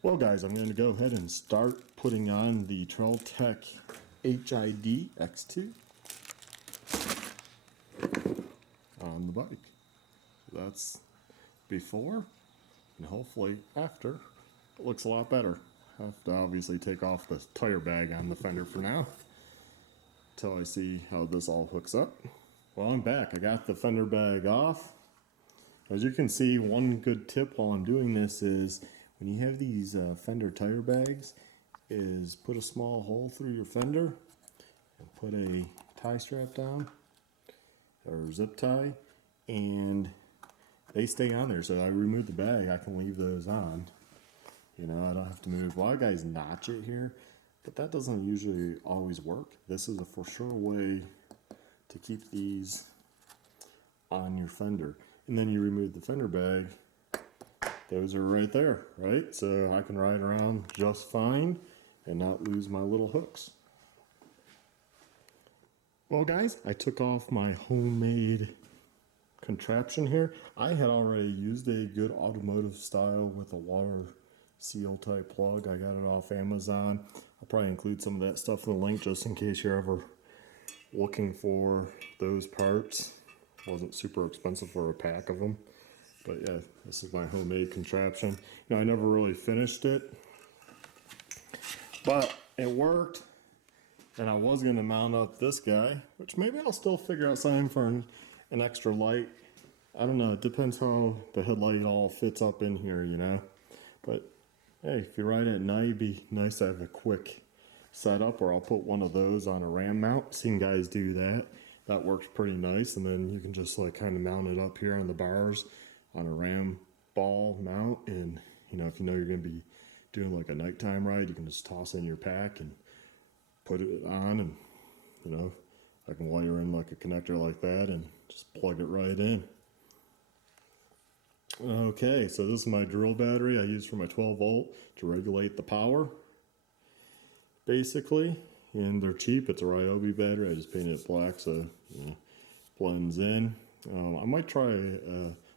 Well guys, I'm going to go ahead and start putting on the Trailtech HID X2 on the bike. That's before, and hopefully after it looks a lot better. I have to obviously take off the tire bag on the fender for now until I see how this all hooks up. Well, I'm back. I got the fender bag off. As you can see, one good tip while I'm doing this is when you have these fender tire bags is put a small hole through your fender and put a tie strap down or zip tie, and they stay on there. So I remove the bag, I can leave those on. You know, I don't have to move. A lot of guys notch it here, but that doesn't usually always work. This is a for sure way to keep these on your fender. And then you remove the fender bag, those are right there, right? So I can ride around just fine and not lose my little hooks. Well guys, I took off my homemade contraption here. I had already used a good automotive style with a water seal type plug. I got it off Amazon. I'll probably include some of that stuff in the link just in case you're ever looking for those parts. Wasn't super expensive for a pack of them. But yeah, this is my homemade contraption. You know, I never really finished it, but it worked. And I was going to mount up this guy, which maybe I'll still figure out something for an extra light. I don't know. It depends how the headlight all fits up in here, you know. But hey, if you ride at night, it'd be nice to have a quick setup, or I'll put one of those on a ram mount. Seen guys do that. That works pretty nice. And then you can just like kind of mount it up here on the bars on a ram ball mount. And you know, if you know you're going to be doing like a nighttime ride, you can just toss in your pack and put it on, and you know, I can wire in like a connector like that and just plug it right in. Okay, so this is my drill battery I use for my 12 volt to regulate the power, basically. And they're cheap. It's a Ryobi battery. I just painted it black so you know, blends in. I might try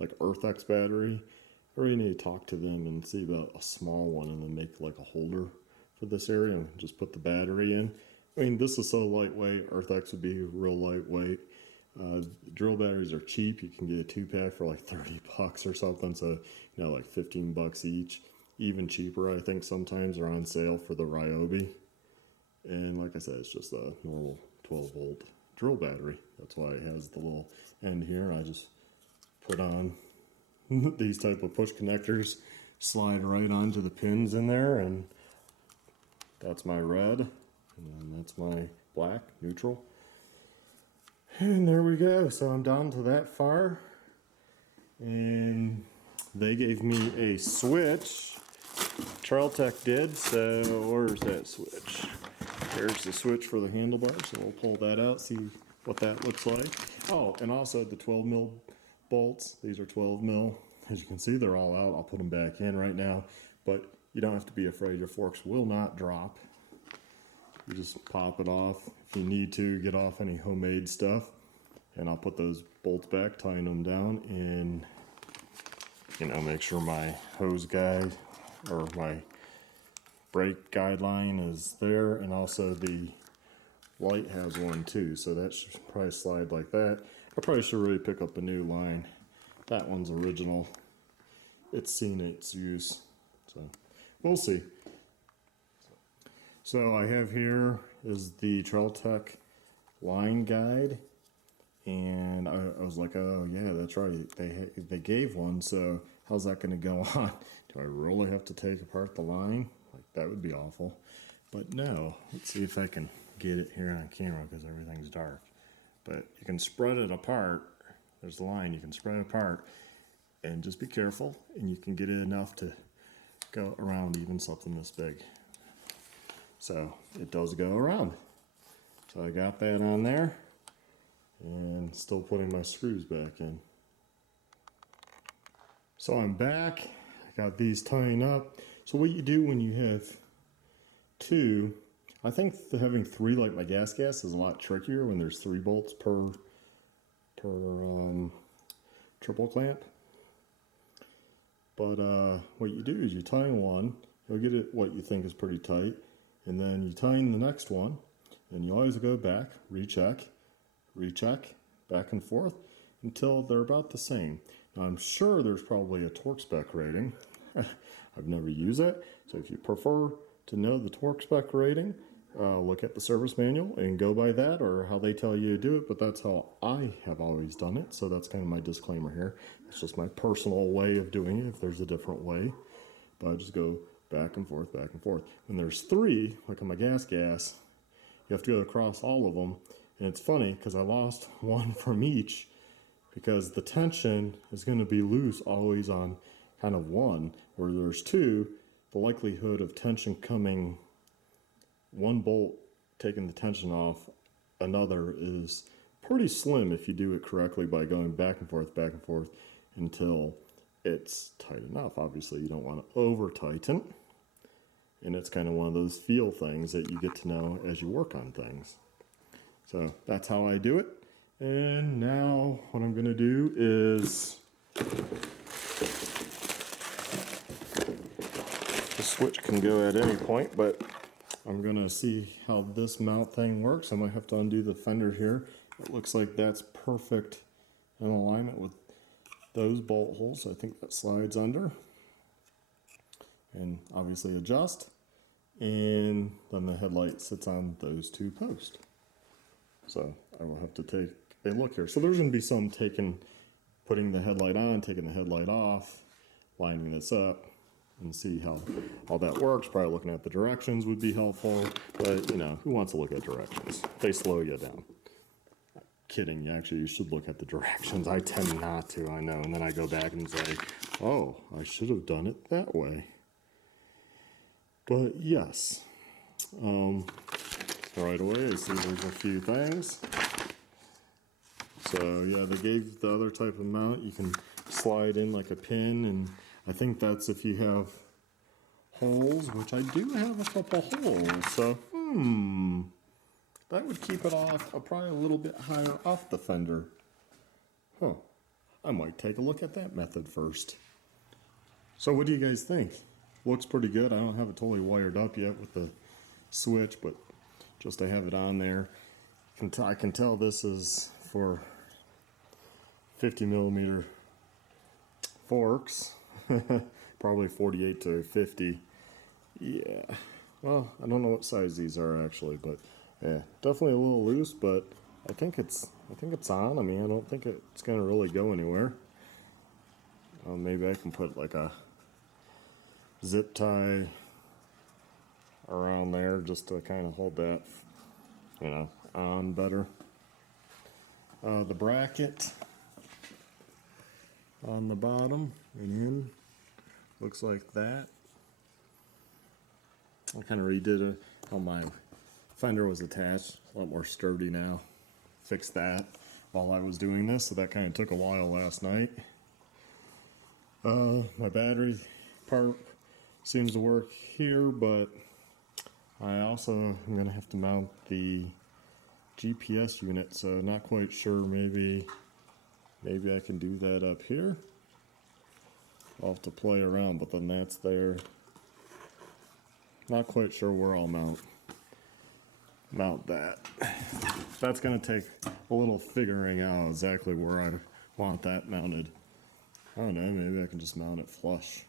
like EarthX battery. I really need to talk to them and see about a small one and then make like a holder for this area and just put the battery in. I mean, this is so lightweight. EarthX would be real lightweight. Drill batteries are cheap. You can get a 2-pack for like 30 bucks or something. So, you know, like 15 bucks each. Even cheaper, I think sometimes are on sale for the Ryobi. And like I said, it's just a normal 12 volt drill battery. That's why it has the little end here. I just put on these type of push connectors, slide right onto the pins in there, and that's my red, and then that's my black, neutral. And there we go. So I'm down to that far. And they gave me a switch. Trailtech did. So where's that switch? There's the switch for the handlebar. So we'll pull that out, see what that looks like. Oh, and also the 12 mil bolts. These are 12 mil. As you can see, they're all out. I'll put them back in right now. But you don't have to be afraid. Your forks will not drop. You just pop it off. If you need to, get off any homemade stuff. And I'll put those bolts back, tying them down, and you know, make sure my hose guide or my brake guideline is there, and also the light has one too, so that should probably slide like that. I probably should really pick up a new line. That one's original. It's seen its use, so we'll see. So I have here is the Trailtech line guide, and I was like, oh yeah, that's right. They gave one, so how's that going to go on? Do I really have to take apart the line? Like that would be awful. But no, let's see if I can get it here on camera because everything's dark. But you can spread it apart. There's the line. You can spread it apart, and just be careful, and you can get it enough to go around even something this big. So it does go around. So I got that on there and still putting my screws back in. So I'm back. I got these tying up. So what you do when you have two, I think having three like my gas is a lot trickier when there's 3 bolts per triple clamp. But what you do is you tie one, you'll get it what you think is pretty tight, and then you tighten the next one, and you always go back, recheck, back and forth until they're about the same. Now I'm sure there's probably a torque spec rating. I've never used it, so if you prefer to know the torque spec rating, look at the service manual and go by that, or how they tell you to do it, but that's how I have always done it, so that's kind of my disclaimer here. It's just my personal way of doing it, if there's a different way, but I just go back and forth, back and forth. When there's 3, like on my gas, you have to go across all of them, and it's funny because I lost one from each, because the tension is going to be loose always on kind of one, where there's 2, the likelihood of tension coming, one bolt taking the tension off another is pretty slim if you do it correctly by going back and forth until it's tight enough. Obviously you don't want to over tighten, and it's kind of one of those feel things that you get to know as you work on things. So that's how I do it. And now what I'm going to do is the switch can go at any point, but I'm going to see how this mount thing works. I might have to undo the fender here. It looks like that's perfect in alignment with those bolt holes. I think that slides under. And obviously adjust. And then the headlight sits on those 2 posts. So I will have to take a look here. So there's going to be some putting the headlight on, taking the headlight off, lining this up, and see how all that works. Probably looking at the directions would be helpful, but you know, who wants to look at directions? They slow you down. Kidding, you should look at the directions. I tend not to, I know, and then I go back and say, oh, I should have done it that way. But yes, right away I see there's a few things. So yeah, they gave the other type of mount, you can slide in like a pin, and I think that's if you have holes, which I do have a couple holes, so that would keep it off probably a little bit higher off the fender. I might take a look at that method first. So what do you guys think? Looks pretty good. I don't have it totally wired up yet with the switch, but just to have it on there. I can tell this is for 50 millimeter forks. Probably 48 to 50. Yeah, well, I don't know what size these are actually, but yeah, definitely a little loose, but I think it's on. I mean, I don't think it's gonna really go anywhere. Maybe I can put like a zip tie around there just to kind of hold that, you know, on better. The bracket on the bottom and in looks like that. I kind of redid how my fender was attached, a lot more sturdy now. Fixed that while I was doing this, so that kind of took a while last night. My battery part seems to work here, but I also am going to have to mount the GPS unit, so not quite sure. Maybe I can do that up here. I'll have to play around, but then that's there. Not quite sure where I'll mount that. That's going to take a little figuring out exactly where I want that mounted. I don't know, maybe I can just mount it flush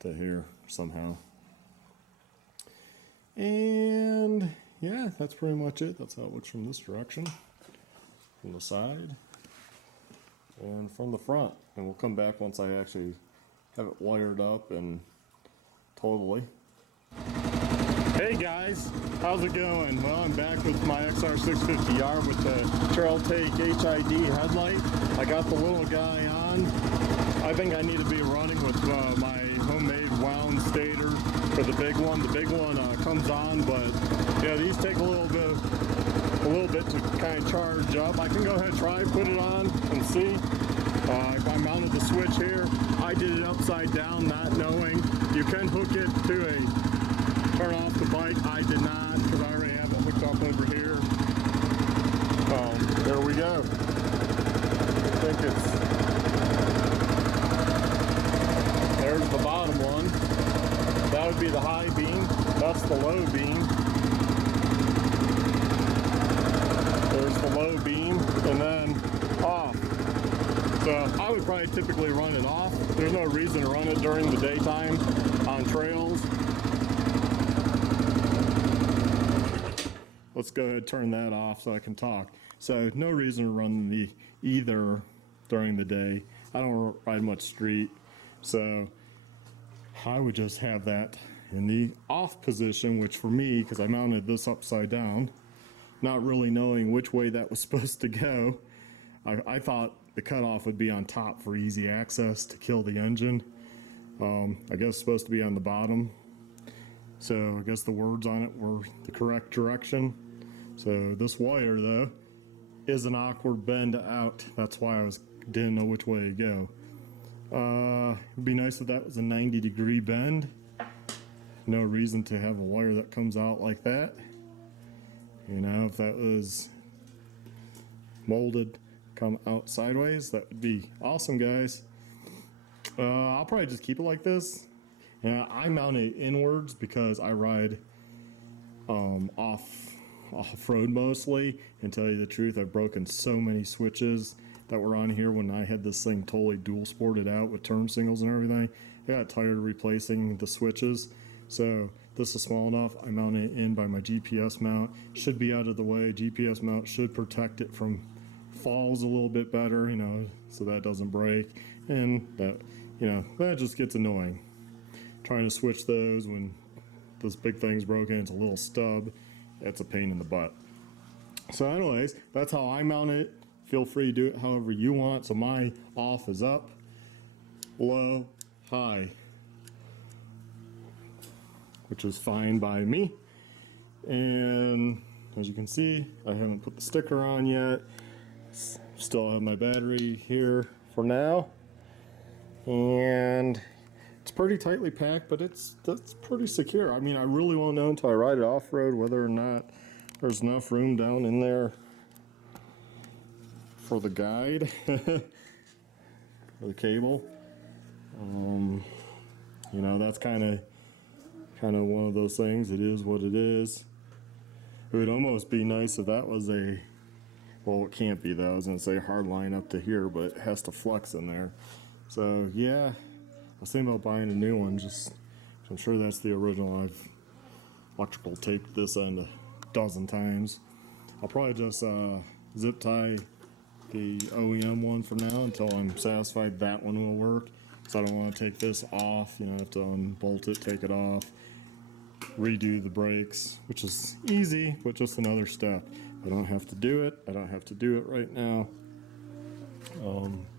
to here somehow. And yeah, that's pretty much it. That's how it looks from this direction, from the side, and from the front. And we'll come back once I actually have it wired up and totally. Hey guys, how's it going? Well, I'm back with my XR650R with the Trail Take HID headlight. I got the little guy on. I think I need to be running with my homemade wound stator for the big one. The big one comes on, but yeah, these take a little bit to kind of charge up. I can go ahead and try, put it on and see. If I mounted the switch here, I did it upside down, not knowing. You can hook it to a turn off the bike. I did not, because I already have it hooked up over here. There we go. I think there's the bottom one. would be the high beam. That's the low beam. There's the low beam, and then off. So I would probably typically run it off. There's no reason to run it during the daytime on trails. Let's go ahead and turn that off so I can talk. So no reason to run the either during the day. I don't ride much street, so I would just have that in the off position, which for me, because I mounted this upside down, not really knowing which way that was supposed to go, I thought the cutoff would be on top for easy access to kill the engine. I guess it's supposed to be on the bottom. So I guess the words on it were the correct direction. So this wire though is an awkward bend out. That's why I didn't know which way to go. It'd be nice if that was a 90-degree bend. No reason to have a wire that comes out like that. You know, if that was molded, come out sideways, that would be awesome, guys. I'll probably just keep it like this. And I mount it inwards because I ride off-road mostly. And tell you the truth, I've broken so many switches that were on here when I had this thing totally dual sported out with turn signals and everything. I got tired of replacing the switches. So this is small enough. I mount it in by my GPS mount. Should be out of the way. GPS mount should protect it from falls a little bit better, you know, so that doesn't break. And that, you know, that just gets annoying. Trying to switch those when this big thing's broken, it's a little stub. That's a pain in the butt. So anyways, that's how I mount it. Feel free to do it however you want. So my off is up, low, high, which is fine by me. And as you can see, I haven't put the sticker on yet. Still have my battery here for now. And it's pretty tightly packed, but that's pretty secure. I mean, I really won't know until I ride it off-road whether or not there's enough room down in there for the guide, for the cable. You know, that's kind of one of those things. It is what it is. It would almost be nice if that was a, well, it can't be though. I was gonna say hard line up to here, but it has to flex in there. So yeah, I was thinking about buying a new one. Just, I'm sure that's the original. I've electrical taped this end a dozen times. I'll probably just zip tie the OEM one for now until I'm satisfied that one will work. So I don't want to take this off. You know, I have to unbolt it, take it off, redo the brakes, which is easy, but just another step. I don't have to do it. I don't have to do it right now.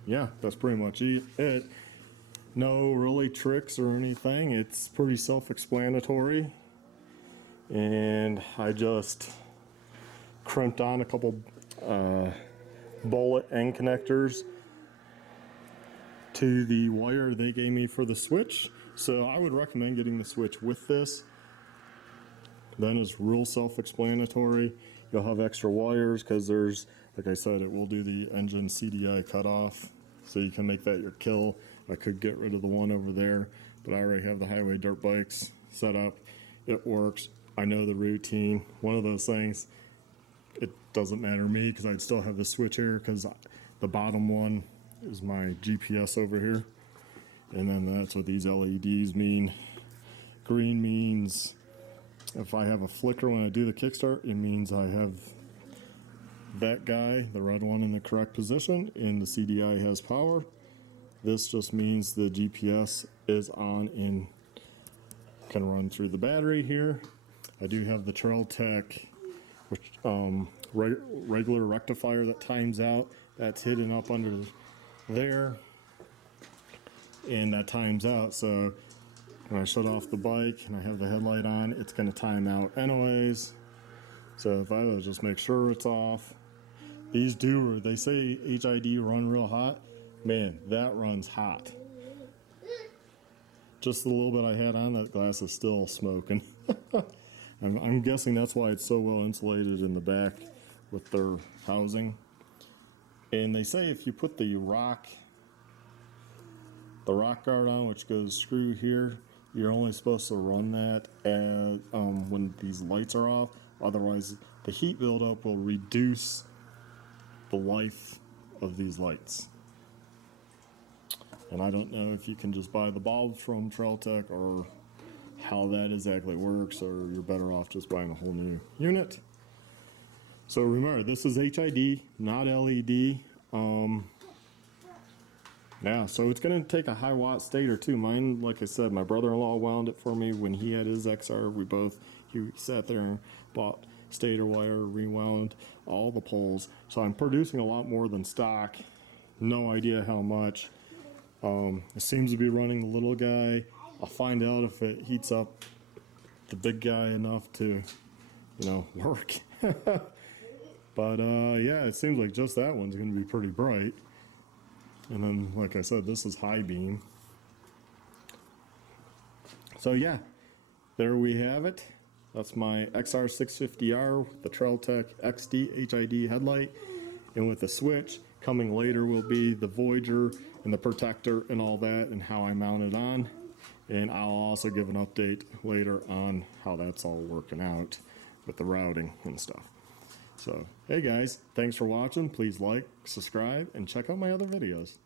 Yeah, that's pretty much it. No really tricks or anything. It's pretty self-explanatory. And I just crimped on a couple bullet end connectors to the wire they gave me for the switch. So I would recommend getting the switch with this. Then it's real self-explanatory. You'll have extra wires because there's, like I said, it will do the engine CDI cutoff. So you can make that your kill. I could get rid of the one over there, but I already have the highway dirt bikes set up. It works. I know the routine. One of those things, it doesn't matter to me because I'd still have the switch here because the bottom one is my GPS over here. And then that's what these LEDs mean. Green means if I have a flicker when I do the kickstart, it means I have that guy, the red one, in the correct position and the CDI has power. This just means the GPS is on and can run through the battery here. I do have the Trail Tech, which regular rectifier that times out. That's hidden up under there, and that times out. So when I shut off the bike and I have the headlight on, it's going to time out anyways. So if I just make sure it's off. These do, they say HID run real hot. Man, that runs hot. Just the little bit I had on, that glass is still smoking. I'm guessing that's why it's so well insulated in the back with their housing. And they say if you put the rock guard on, which goes screw here, you're only supposed to run that at, when these lights are off. Otherwise, the heat buildup will reduce the life of these lights. And I don't know if you can just buy the bulbs from Trailtech or how that exactly works, or you're better off just buying a whole new unit. So remember, this is HID, not LED. Yeah, so it's going to take a high watt stator too. Mine, like I said, my brother-in-law wound it for me when he had his XR. He sat there and bought stator wire, rewound all the poles. So I'm producing a lot more than stock. No idea how much. It seems to be running the little guy. I'll find out if it heats up the big guy enough to, work. But yeah, it seems like just that one's going to be pretty bright. And then, like I said, this is high beam. So yeah, there we have it. That's my XR650R with the Trailtech XD HID headlight. And with the switch, coming later will be the Voyager and the protector and all that and how I mount it on. And I'll also give an update later on how that's all working out with the routing and stuff. So, hey guys, thanks for watching. Please like, subscribe, and check out my other videos.